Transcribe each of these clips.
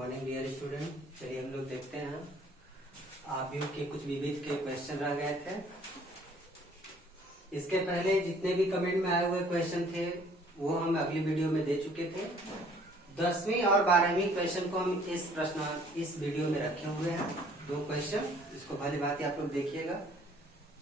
Morning dear student. चलिए हम लोग देखते हैं आव्यूह के कुछ विविध के क्वेश्चन रह गए थे। इसके पहले जितने भी कमेंट में आए हुए क्वेश्चन थे वो हम अगली वीडियो में दे चुके थे। 10वीं और 12वीं क्वेश्चन को हम इस वीडियो में रखे हुए हैं। 2 क्वेश्चन, इसको भली भांति आप लोग देखिएगा।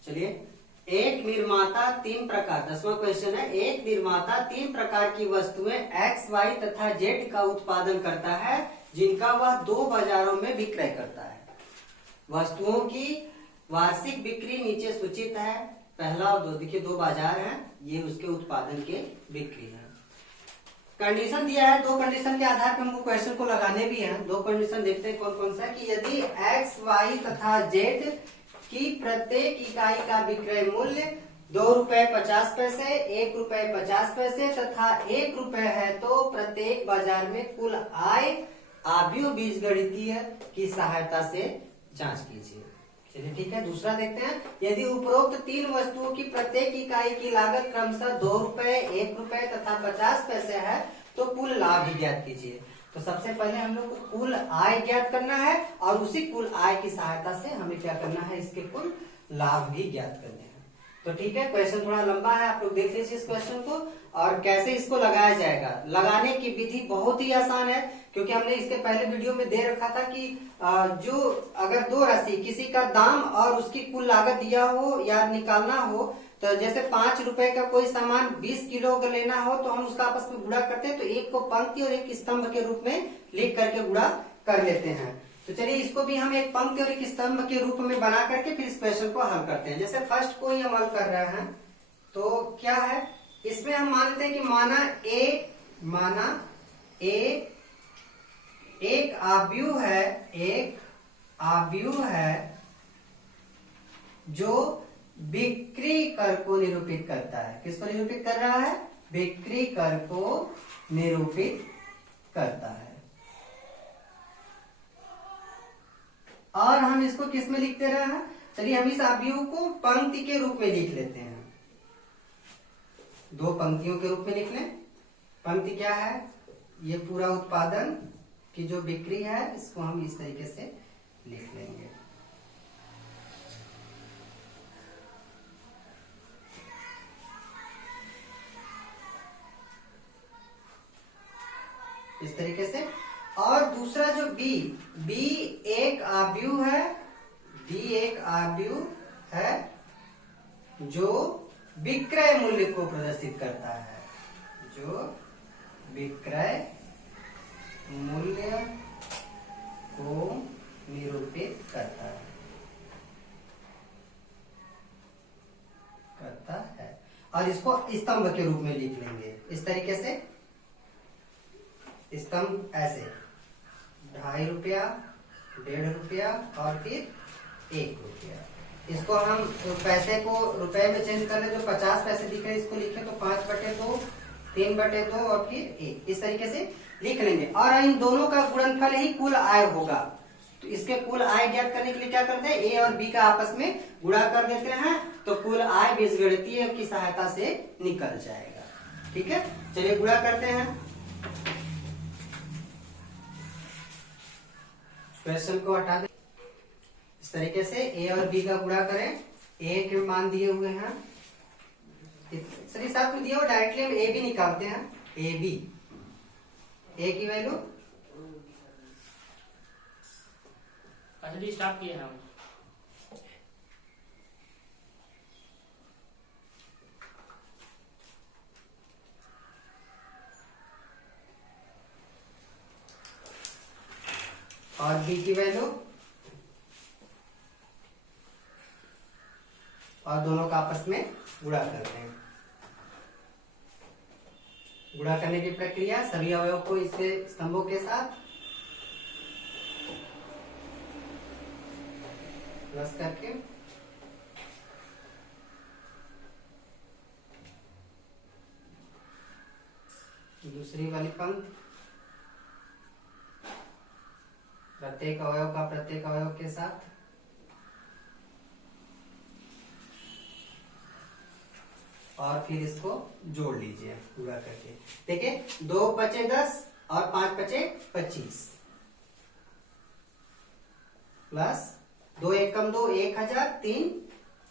चलिए, एक निर्माता 3 प्रकार, 10वां क्वेश्चन है। एक निर्माता 3 प्रकार की वस्तुएं X, Y तथा Z का उत्पादन करता है जिनका वह 2 बाजारों में विक्रय करता है। वस्तुओं की वार्षिक बिक्री नीचे सूचित है। पहला और 2, देखिए 2 बाजार हैं, ये उसके उत्पादन के बिक्री है। कंडीशन दिया है, 2 कंडीशन के आधार पर हमको क्वेश्चन को लगाने भी हैं। 2 कंडीशन देखते हैं कौन कौन सा है कि यदि X, Y तथा Z की प्रत्येक इकाई का विक्रय मूल्य 2 रुपए 50 पैसे, 1 रुपए 50 पैसे तथा 1 रुपए है तो प्रत्येक बाजार में कुल आय आव्यूह बीजगणितीय की सहायता से जांच कीजिए। चलिए ठीक है। दूसरा देखते हैं, यदि उपरोक्त 3 वस्तुओं की प्रत्येक इकाई की लागत क्रमशः 2 रुपए, 1 रुपए तथा 50 पैसे है तो कुल लाभ ही ज्ञात कीजिए। तो सबसे पहले हम लोग को कुल आय ज्ञात करना है और उसी कुल आय की सहायता से हमें क्या करना है, इसके कुल लाभ भी ज्ञात करने हैं। तो ठीक है, क्वेश्चन थोड़ा लंबा है, आप लोग देख लीजिए इस क्वेश्चन को और कैसे इसको लगाया जाएगा। लगाने की विधि बहुत ही आसान है, क्योंकि हमने इसके पहले वीडियो में दे रखा था कि जो अगर 2 राशि किसी का दाम और उसकी कुल लागत दिया हो या निकालना हो, तो जैसे 5 रुपए का कोई सामान 20 किलो का लेना हो तो हम उसका आपस में गुणा करते हैं, तो एक को पंक्ति और एक स्तंभ के रूप में लिख करके गुणा कर लेते हैं। तो चलिए इसको भी हम एक पंक्ति और एक स्तंभ के रूप में बना करके फिर इस क्वेश्चन को हल करते हैं। जैसे फर्स्ट को ही हम हल कर रहे हैं तो क्या है, इसमें हम मानते हैं कि माना ए एक आव्यूह है जो बिक्री कर को निरूपित करता है। किसको निरूपित कर रहा है? बिक्री कर को निरूपित करता है। और हम इसको किस में लिखते रहे हैं? चलिए हम इस आव्यूह को पंक्ति के रूप में लिख लेते हैं। 2 पंक्तियों के रूप में लिख लें। पंक्ति क्या है? ये पूरा उत्पादन की जो बिक्री है इसको हम इस तरीके से लिख लेंगे। इस तरीके से। और दूसरा जो बी एक आव्यूह है जो विक्रय मूल्य को प्रदर्शित करता है, जो विक्रय मूल्य को निरूपित करता है और इसको स्तंभ के रूप में लिख लेंगे इस तरीके से। स्तंभ ऐसे 2.5 रुपया, 1.5 रुपया और फिर 1 रुपया। इसको हम पैसे को रुपए में चेंज कर ले, जो 50 पैसे दिख रहे हैं इसको लिखे तो 5/2, 3/2 और फिर 1, इस तरीके से लिख लेंगे। और इन दोनों का गुणनफल ही कुल आय होगा। तो इसके कुल आय ज्ञात करने के लिए क्या करते हैं, ए और बी का आपस में गुणा कर देते हैं तो कुल आय बीजगणितीय की सहायता से निकल जाएगा। ठीक है, चलिए गुणा करते हैं। क्वेश्चन को हटा दें। इस तरीके से ए और बी का गुणा करें। ए के मान दिए हुए हैं, सही साथ में दिए हुए, डायरेक्टली हम ए बी निकालते हैं। ए बी, ए की वैल्यू स्टार्ट किए हम। और बी की वैल्यू, और दोनों का आपस में गुणा करते हैं। गुणा करने की प्रक्रिया, सभी अवयव को इसके स्तंभों के साथ प्लस करके दूसरी वाली पंक्ति प्रत्येक अवयव का प्रत्येक अवयव के साथ और फिर इसको जोड़ लीजिए पूरा करके। देखिए 2 × 5 = 10 और 5 × 5 = 25। प्लस 2 एक कम 2, 1000,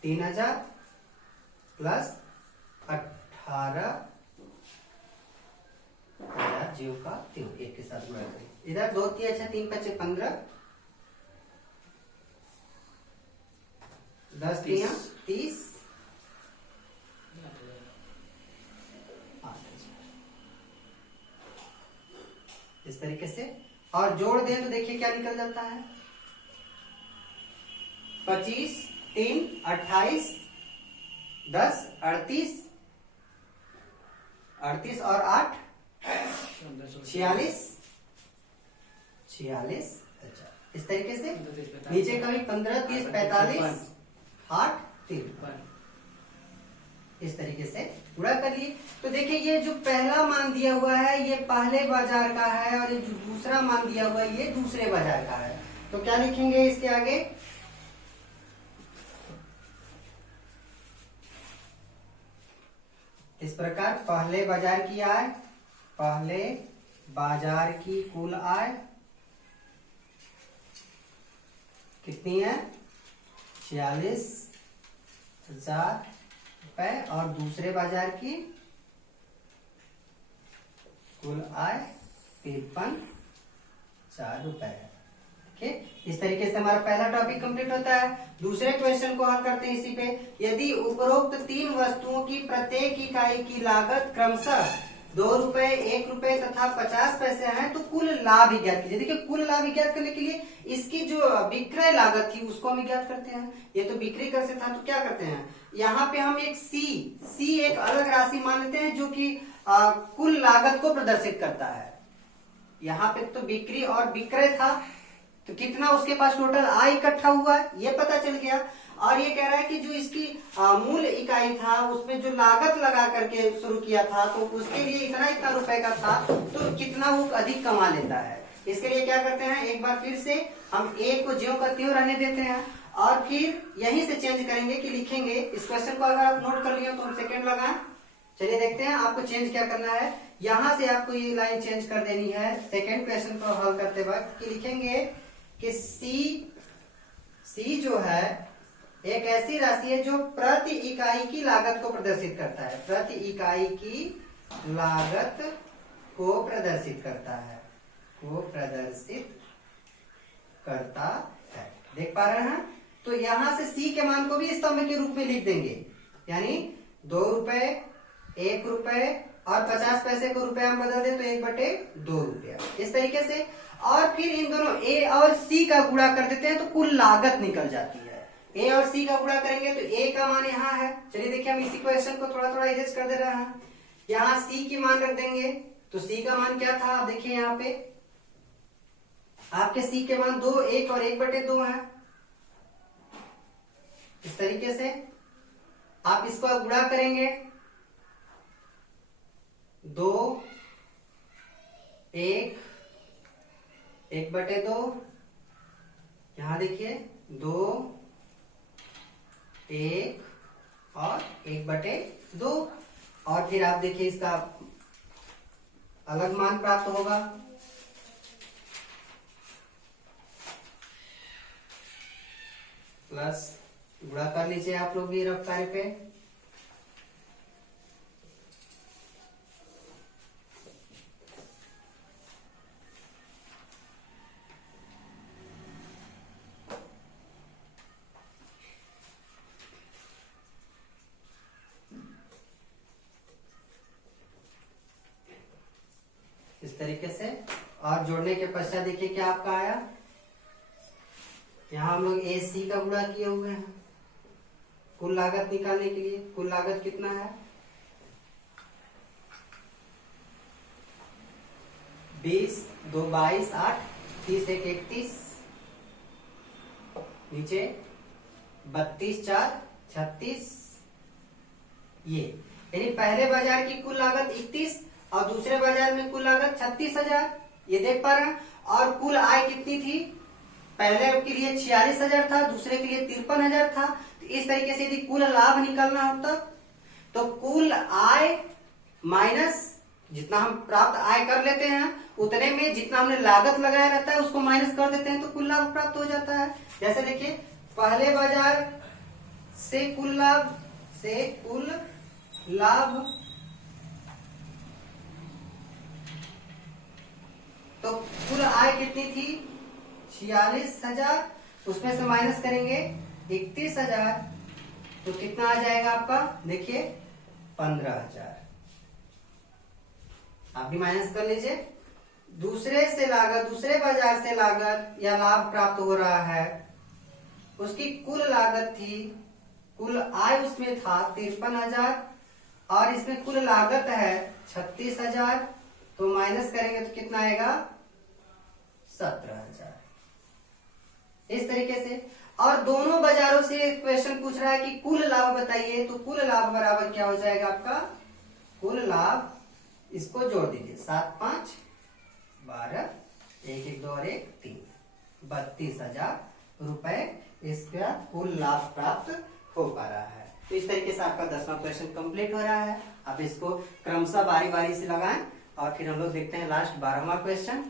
3000 प्लस 18,000 जीव का तीन एक के साथ गुणा करें। इधर 2 3 अच्छा 3 5 15, 10 3 30, 8,000 इस तरीके से। और जोड़ दें तो देखिए क्या निकल जाता है, 25 3 28 10 38 38 और 8 46 46। अच्छा इस तरीके से नीचे का भी 15 30 45 8 3 इस तरीके से गुणा करिए। तो देखिए ये जो पहला मान दिया हुआ है ये पहले बाजार का है और ये जो दूसरा मान दिया हुआ है ये दूसरे बाजार का है। तो क्या लिखेंगे इसके आगे, इस प्रकार पहले बाजार की आय, पहले बाजार की कुल आय कितनी है 46,000 रुपए और दूसरे बाजार की कुल आय 53,000 रुपए। ठीक, इस तरीके से हमारा पहला टॉपिक कंप्लीट होता है। दूसरे क्वेश्चन को हल करते हैं इसी पे। यदि उपरोक्त 3 वस्तुओं की प्रत्येक इकाई की लागत क्रमशः 2 रुपए 1 रुपए तथा 50 पैसे है तो कुल लाभ ही ज्ञात कीजिए। देखिए कुल लाभ ही ज्ञात करने के लिए इसकी जो विक्रय लागत थी उसको हम ज्ञात करते हैं। ये तो बिक्री कर से था तो क्या करते हैं, यहाँ पे हम एक सी एक अलग राशि मान लेते हैं जो कि कुल लागत को प्रदर्शित करता है। यहाँ पे तो बिक्री और विक्रय था तो कितना उसके पास टोटल आय इकट्ठा हुआ है ये पता चल गया। और ये कह रहा है कि जो इसकी मूल इकाई था उसमें जो लागत लगा करके शुरू किया था तो उसके लिए इतना रुपए का था तो कितना वो अधिक कमा लेता है। इसके लिए क्या करते हैं, एक बार फिर से हम ए को ज्यों का त्यों रहने देते हैं और फिर यहीं से चेंज करेंगे कि लिखेंगे। इस क्वेश्चन को अगर आप नोट कर लिए तो हम सेकेंड लगाएं। चलिए देखते हैं आपको चेंज क्या करना है। यहां से आपको ये लाइन चेंज कर देनी है सेकेंड क्वेश्चन को हल करते वक्त कि लिखेंगे कि सी जो है एक ऐसी राशि है जो प्रति इकाई की लागत को प्रदर्शित करता है, प्रति इकाई की लागत को प्रदर्शित करता है, को प्रदर्शित करता है। देख पा रहे हैं, तो यहां से सी के मान को भी स्तंभ के रूप में लिख देंगे, यानी 2 रुपए 1 रुपए और 50 पैसे को रुपए हम बदल दें तो 1/2 रुपया इस तरीके से। और फिर इन दोनों ए और सी का गुणा कर देते हैं तो कुल लागत निकल जाती है। ए और सी का गुणा करेंगे तो ए का मान यहाँ है। चलिए देखिए हम इसी क्वेश्चन को थोड़ा थोड़ा एडजस्ट कर दे रहे हैं। यहाँ सी की मान रख देंगे तो सी का मान क्या था, आप देखिए यहाँ पे आपके सी के मान 2 1 और 1/2 है। इस तरीके से आप इसको गुणा करेंगे 2 1 1/2, यहां देखिए 2 1 और 1/2 और फिर आप देखिए इसका अलग मान प्राप्त होगा। प्लस गुणा कर लीजिए आप लोग भी रफ कार्य पे। इस तरीके से और जोड़ने के पश्चात देखिए क्या आपका आया। यहां हम लोग ए सी का गुणा किए हुए हैं कुल लागत निकालने के लिए। कुल लागत कितना है 20 2 22 8 30 1 31, नीचे 32 4 36, ये यानी पहले बाजार की कुल लागत 31 और दूसरे बाजार में कुल लागत 36,000, ये देख पा रहे हैं। और कुल आय कितनी थी, पहले के लिए 46,000 था, दूसरे के लिए 53,000 था। तो इस तरीके से यदि कुल लाभ निकालना होता तो कुल आय माइनस जितना हम प्राप्त आय कर लेते हैं उतने में जितना हमने लागत लगाया रहता है उसको माइनस कर देते हैं तो कुल लाभ प्राप्त हो जाता है। जैसे देखिए पहले बाजार से कुल लाभ तो कुल आय कितनी थी 46,000, उसमें से माइनस करेंगे 31,000 तो कितना आ जाएगा आपका, देखिए 15,000। आप भी माइनस कर लीजिए। दूसरे बाजार से लागत या लाभ प्राप्त हो रहा है, उसकी कुल लागत थी, कुल आय उसमें था 53,000 और इसमें कुल लागत है 36,000 तो माइनस करेंगे तो कितना आएगा 17,000। इस तरीके से। और दोनों बाजारों से क्वेश्चन पूछ रहा है कि कुल लाभ बताइए, तो कुल लाभ बराबर क्या हो जाएगा आपका, कुल लाभ इसको जोड़ दीजिए 7 5 12 1 1 2 और 1 3 32,000 रुपए इसका कुल लाभ प्राप्त हो पा रहा है। तो इस तरीके से आपका 10वां क्वेश्चन कंप्लीट हो रहा है। आप इसको क्रमशः बारी बारी से लगाएं और फिर हम लोग देखते हैं लास्ट 12वां क्वेश्चन।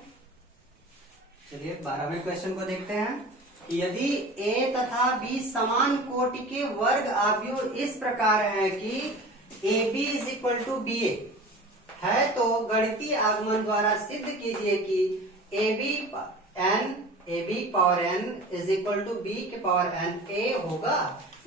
चलिए 12वें क्वेश्चन को देखते हैं। यदि ए तथा बी समान कोटि के वर्ग आव्यूह इस प्रकार है कि A B is equal to B A है, तो गणितीय आगमन द्वारा सिद्ध कीजिए कि ए B power N is equal to B के पावर एन ए होगा।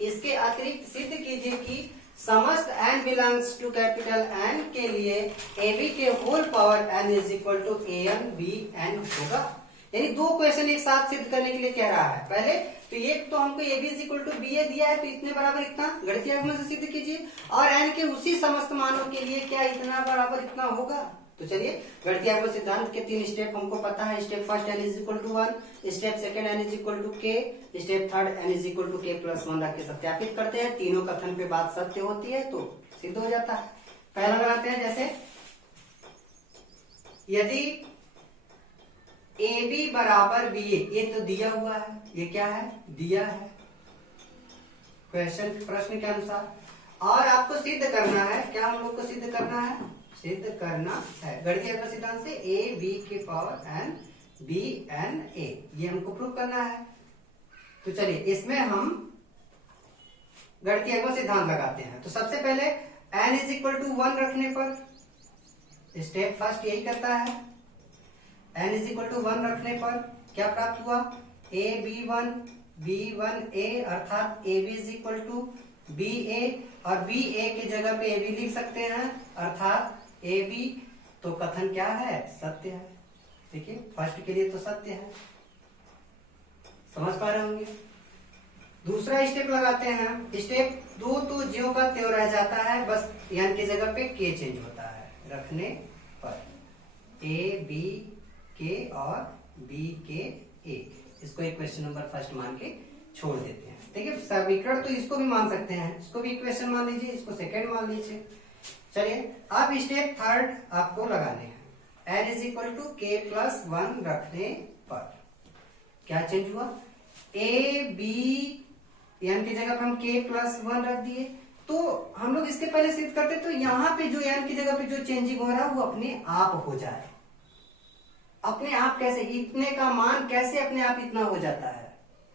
इसके अतिरिक्त सिद्ध कीजिए कि समस्त N belongs to capital N के लिए ए बी के whole power N is equal to A N B N होगा। यानी दो क्वेश्चन एक साथ सिद्ध करने के लिए कह रहा है। पहले तो एक तो हमको A B is equal to B A दिया है, तो इतने बराबर इतना गणितीय आगमन से सिद्ध कीजिए, और एन के उसी समस्त मानों के लिए क्या इतना बराबर इतना होगा। तो चलिए गणितीय आगमन सिद्धांत के 3 स्टेप हमको पता है। Step first N is equal to 1, step second N is equal to K, step third N is equal to K plus 1 रख के सत्यापित करते हैं। तीनों कथन पे बात सत्य होती है तो सिद्ध हो जाता है। पहला लगाते हैं, जैसे यदि ए बी बराबर बी ए, ये तो दिया हुआ है, ये क्या है दिया है क्वेश्चन प्रश्न के अनुसार, और आपको सिद्ध करना है। क्या हम लोग को सिद्ध करना है, सिद्ध करना है गणितीय आगमन सिद्धांत से ए बी के power n B n a, ये हमको प्रूव करना है। तो चलिए इसमें हम गणितीय आगमन सिद्धांत लगाते हैं। तो सबसे पहले एन इज इक्वल टू 1 रखने पर स्टेप फर्स्ट यही करता है। n इज इक्वल टू 1 रखने पर क्या प्राप्त हुआ, a b1 b1 a अर्थात a b is equal to b a, और b a की जगह पे a b लिख सकते हैं अर्थात a b, तो कथन क्या है सत्य है। देखिए फर्स्ट के लिए तो सत्य है, समझ पा रहे होंगे। दूसरा स्टेप लगाते हैं। स्टेप 2 तो ज्यों का त्यों रह जाता है, बस n की जगह पे k चेंज होता है रखने पर a b के और बी के ए, इसको इक्वेशन नंबर फर्स्ट मान के छोड़ देते हैं। ठीक है, समीकरण तो इसको भी मान सकते हैं, इसको भी इक्वेशन मान लीजिए, इसको सेकंड मान लीजिए। चलिए अब स्टेप थर्ड आपको लगाने हैं। N is equal to K plus 1 रखने पर क्या चेंज हुआ, ए बी एन की जगह पर हम के प्लस 1 रख दिए। तो हम लोग इसके पहले सिद्ध करते तो यहाँ पे जो एन की जगह पे जो चेंजिंग हो रहा है वो अपने आप हो जाए। अपने आप कैसे, इतने का मान कैसे अपने आप इतना हो जाता है,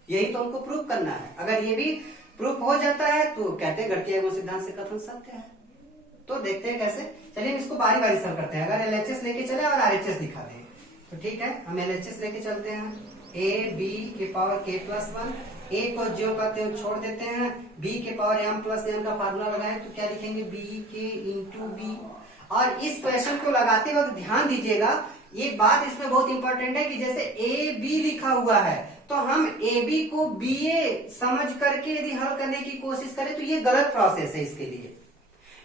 यही तो हमको प्रूफ करना है। अगर ये भी प्रूफ हो जाता है तो कहते हैं गणितीय आगमन सिद्धांत से कथन सत्य है। तो देखते हैं कैसे। चलिए हम इसको बारी बारी सॉल्व करते हैं। अगर एलएचएस लेके चले और आरएचएस दिखा दें तो ठीक है, हम एलएचएस लेके चलते हैं। ए बी के पावर के प्लस 1, ए को ज्यों का त्यों छोड़ देते हैं, बी के पावर एम प्लस एन का फार्मूला लगाएं तो क्या लिखेंगे बी के इंटू बी। और इस क्वेश्चन को लगाते वक्त ध्यान दीजिएगा, एक बात इसमें बहुत इंपॉर्टेंट है कि जैसे ए बी लिखा हुआ है तो हम ए बी को बी ए समझ करके यदि हल करने की कोशिश करें तो ये गलत प्रोसेस है इसके लिए।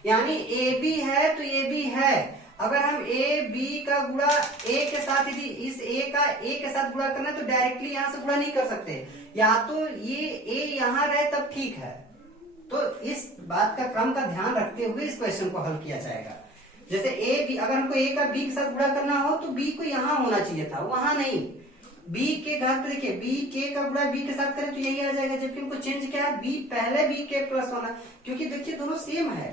यानी ए बी है तो ए बी है, अगर हम ए बी का गुणा ए के साथ यदि इस ए का ए के साथ गुणा करना है तो डायरेक्टली यहां से गुणा नहीं कर सकते, या तो ये ए यहां रहे तब ठीक है। तो इस बात का क्रम का ध्यान रखते हुए इस क्वेश्चन को हल किया जाएगा। जैसे ए बी, अगर हमको ए का बी के साथ गुणा करना हो तो बी को यहां होना चाहिए था, वहां नहीं। बी के घात पे देखिए बी के का गुणा बी के साथ करें तो यही आ जाएगा, जबकि हमको चेंज क्या है बी पहले बी के प्लस होना, क्योंकि देखिए दोनों सेम है।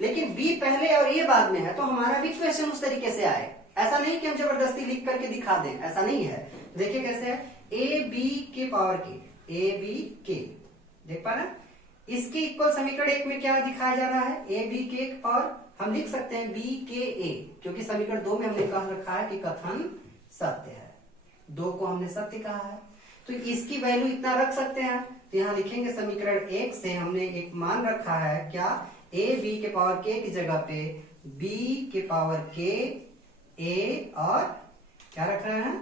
लेकिन बी पहले और ए बाद में है, तो हमारा भी क्वेश्चन उस तरीके से आए। ऐसा नहीं कि हम जबरदस्ती लिख करके दिखा दें, ऐसा नहीं है। देखिए कैसे है, ए बी के पावर के, ए बी के, देख पा रहे हैं? इसके इक्वल समीकरण एक में क्या दिखाया जा रहा है, ए बी के पावर हम लिख सकते हैं बी के ए, क्योंकि समीकरण 2 में हमने कह रखा है कि कथन सत्य है, 2 को हमने सत्य कहा है, तो इसकी वैल्यू इतना रख सकते हैं। तो यहाँ लिखेंगे समीकरण 1 से हमने एक मान रखा है क्या, ए बी के पावर के की जगह पे बी के पावर के ए और क्या रख रहे हैं,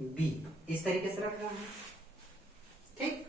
बी, इस तरीके से रख रहे हैं। ठीक,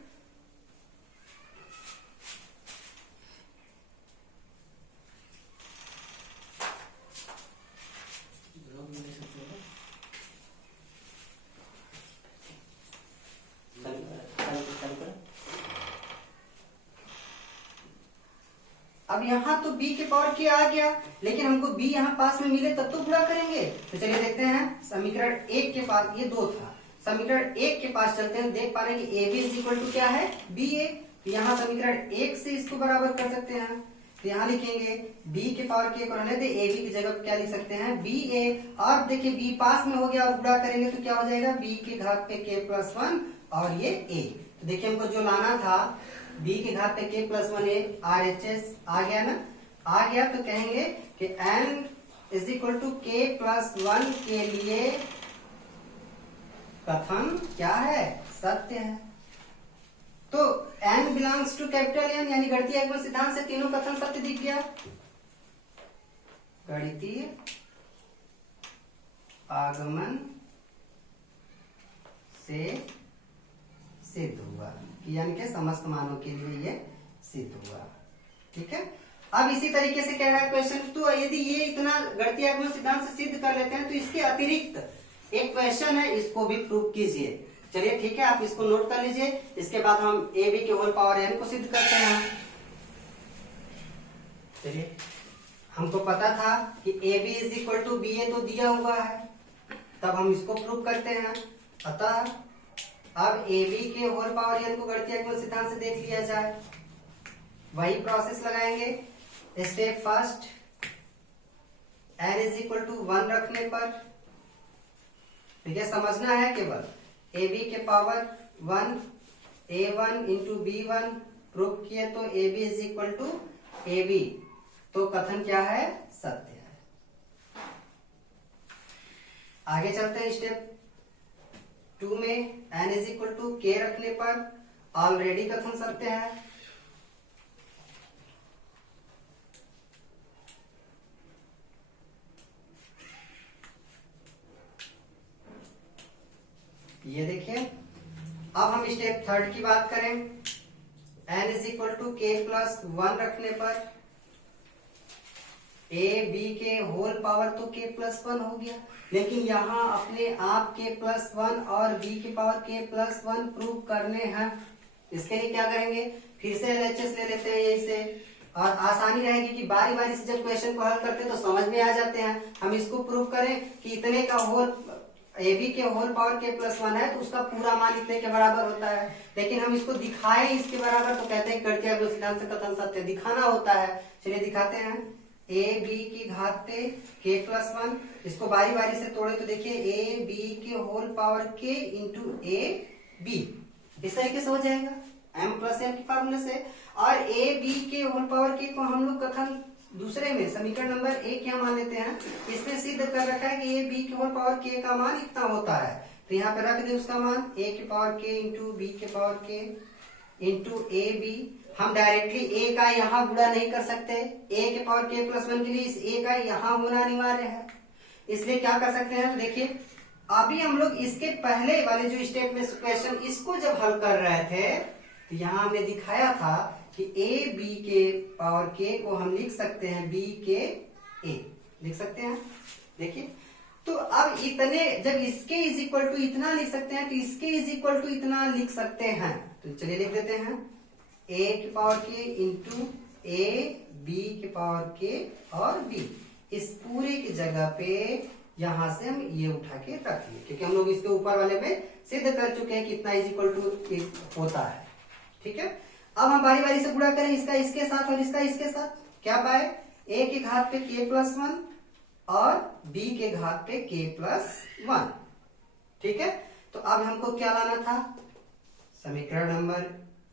अब यहाँ तो b के पावर के आ गया, लेकिन हमको b यहाँ पास में मिले तब तो गुणा करेंगे। तो चलिए देखते हैं समीकरण 1 के पास, ये 2 था, समीकरण 1 के पास चलते हैं, देख पा रहे हैं कि A B is equal to क्या है, बी ए। तो यहाँ समीकरण 1 से इसको बराबर कर सकते हैं। तो यहाँ लिखेंगे b के पावर के को रहने दे, ए बी की जगह क्या लिख सकते हैं, बी ए। और देखिए b पास में हो गया और गुणा करेंगे तो क्या हो जाएगा, b के घात पे k प्लस 1 और ये a। तो देखिए हमको जो लाना था b के घात पे k प्लस 1 a, RHS आ गया ना, आ गया। तो कहेंगे कि n is equal to k plus 1 के लिए कथन क्या है, सत्य है। तो n belongs to capital N, यानी गणितीय आगमन सिद्धांत से तीनों कथन सत्य दिख गया। गणितीय आगमन से सिद्ध हुआ, यानी के समस्त मानों के लिए ये सिद्ध हुआ। ठीक है, अब इसी तरीके से कह रहा है क्वेश्चन, तो यदि ये इतना गणितीय आगमन सिद्धांत से सिद्ध कर लेते हैं तो इसके अतिरिक्त एक क्वेश्चन है, इसको भी प्रूव कीजिए। चलिए ठीक है, आप इसको नोट कर लीजिए, इसके बाद हम ए बी के होल पावर n को सिद्ध करते हैं। चलिए, हमको पता था कि A B is equal to B A तो दिया हुआ है, तब हम इसको प्रूव करते हैं। अतः अब ए बी के होल पावर n को गणितीय आगमन सिद्धांत से देख लिया जाए। वही प्रोसेस लगाएंगे। Step first, n is equal to 1 रखने पर, ठीक है, समझना है केवल ए बी के power 1 a1 into b1 prove किए तो a B is equal to a b, तो कथन क्या है, सत्य है। आगे चलते हैं स्टेप 2 में, n is equal to k रखने पर ऑलरेडी कथन सत्य है। ये देखिए, अब हम स्टेप 3 की बात करें, n is equal to k plus 1 रखने पर a b के होल पावर तो k प्लस 1 हो गया, लेकिन यहाँ अपने आप k प्लस 1 और b के पावर k प्लस 1 प्रूव करने हैं। इसके लिए क्या करेंगे, फिर से LHS ले लेते हैं यही से, और आसानी रहेगी कि बारी बारी से जब क्वेश्चन को हल करते हैं तो समझ में आ जाते हैं। हम इसको प्रूव करें कि इतने का होल ए बी के होल पावर के प्लस 1 है तो उसका पूरा मान इतने के बराबर होता है, लेकिन हम इसको दिखाएं इसके बराबर तो कहते हैं गणितीय आगमन सिद्धांत से कथन सत्य दिखाना होता है। चलिए दिखाते हैं, ए बी की घात पे के प्लस 1, इसको बारी बारी से तोड़े तो देखिए ए बी के होल पावर के इंटू ए बी, इस तरीके से हो जाएगा m प्लस n के फार्मूले से। और ए बी के होल पावर के को हम लोग कथन दूसरे में समीकरण नंबर 1 यहाँ मान लेते हैं, इसमें सिद्ध कर रखा है कि ए बी के होल पावर के का मान इतना होता है, तो यहाँ पे रख दे उसका मान a के पावर के इंटू बी के पावर के इंटू ए बी। हम डायरेक्टली a का यहाँ गुणा नहीं कर सकते, a के पावर k प्लस 1 के लिए इस a का यहाँ होना अनिवार्य है, इसलिए क्या कर सकते हैं, तो देखिए अभी हम लोग इसके पहले वाले जो स्टेप में क्वेश्चन इसको जब हल कर रहे थे तो यहाँ हमने दिखाया था कि ए बी के पावर के को हम लिख सकते हैं बी के ए, लिख सकते हैं। देखिए, तो अब इतने जब इसके इज इक्वल टू इतना लिख सकते हैं तो इसके इज इक्वल टू इतना लिख सकते हैं, तो चलिए लिख देते हैं ए के पावर के इंटू ए बी के पावर के और बी, इस पूरे की जगह पे यहां से हम ये उठा के रख लिए, क्योंकि हम लोग इसके ऊपर वाले पे सिद्ध कर चुके हैं कि इतना इज इक्वल टू होता है। ठीक है, अब हम बारी बारी से गुणा करें, इसका इसके साथ और इसका इसके साथ, क्या पाए a के घात पे k प्लस 1 और b के घात पे k प्लस 1। ठीक है, तो अब हमको क्या लाना था, समीकरण नंबर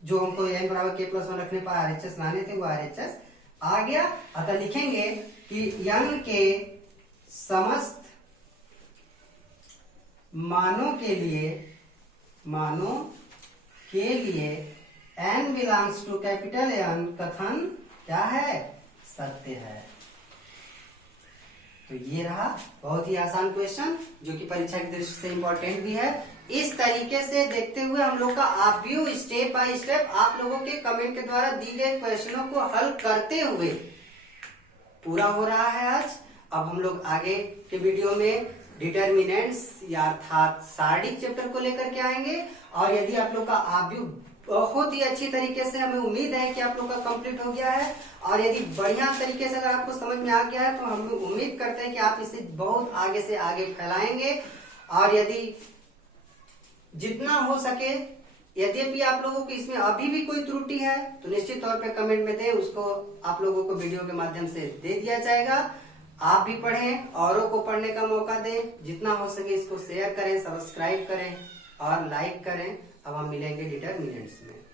जो हमको n बराबर k प्लस 1 रखने पर RHS लाने थे वो RHS आ गया। अतः लिखेंगे कि n के समस्त मानों के लिए n belongs to capital N कथन क्या है, सत्य है। तो ये रहा बहुत ही आसान क्वेश्चन जो कि परीक्षा की दृष्टि से इंपॉर्टेंट भी है। इस तरीके से देखते हुए हम लोग का आप व्यू स्टेप बाय स्टेप आप लोगों के कमेंट के द्वारा दी गए क्वेश्चनों को हल करते हुए पूरा हो रहा है आज। अब हम लोग आगे के वीडियो में डिटर्मिनेंट्स या अर्थात सारणिक चैप्टर को लेकर के आएंगे। और यदि आप लोग का आप व्यू बहुत ही अच्छी तरीके से, हमें उम्मीद है कि आप लोग का कंप्लीट हो गया है, और यदि बढ़िया तरीके से अगर आपको समझ में आ गया है तो हम उम्मीद करते हैं कि आप इसे बहुत आगे से आगे फैलाएंगे। और यदि जितना हो सके, यद्यपि आप लोगों को इसमें अभी भी कोई त्रुटि है तो निश्चित तौर पे कमेंट में दें, उसको आप लोगों को वीडियो के माध्यम से दे दिया जाएगा। आप भी पढ़ें, औरों को पढ़ने का मौका दें, जितना हो सके इसको शेयर करें, सब्सक्राइब करें और लाइक करें। अब हम मिलेंगे डिटर्मिनेंट्स में।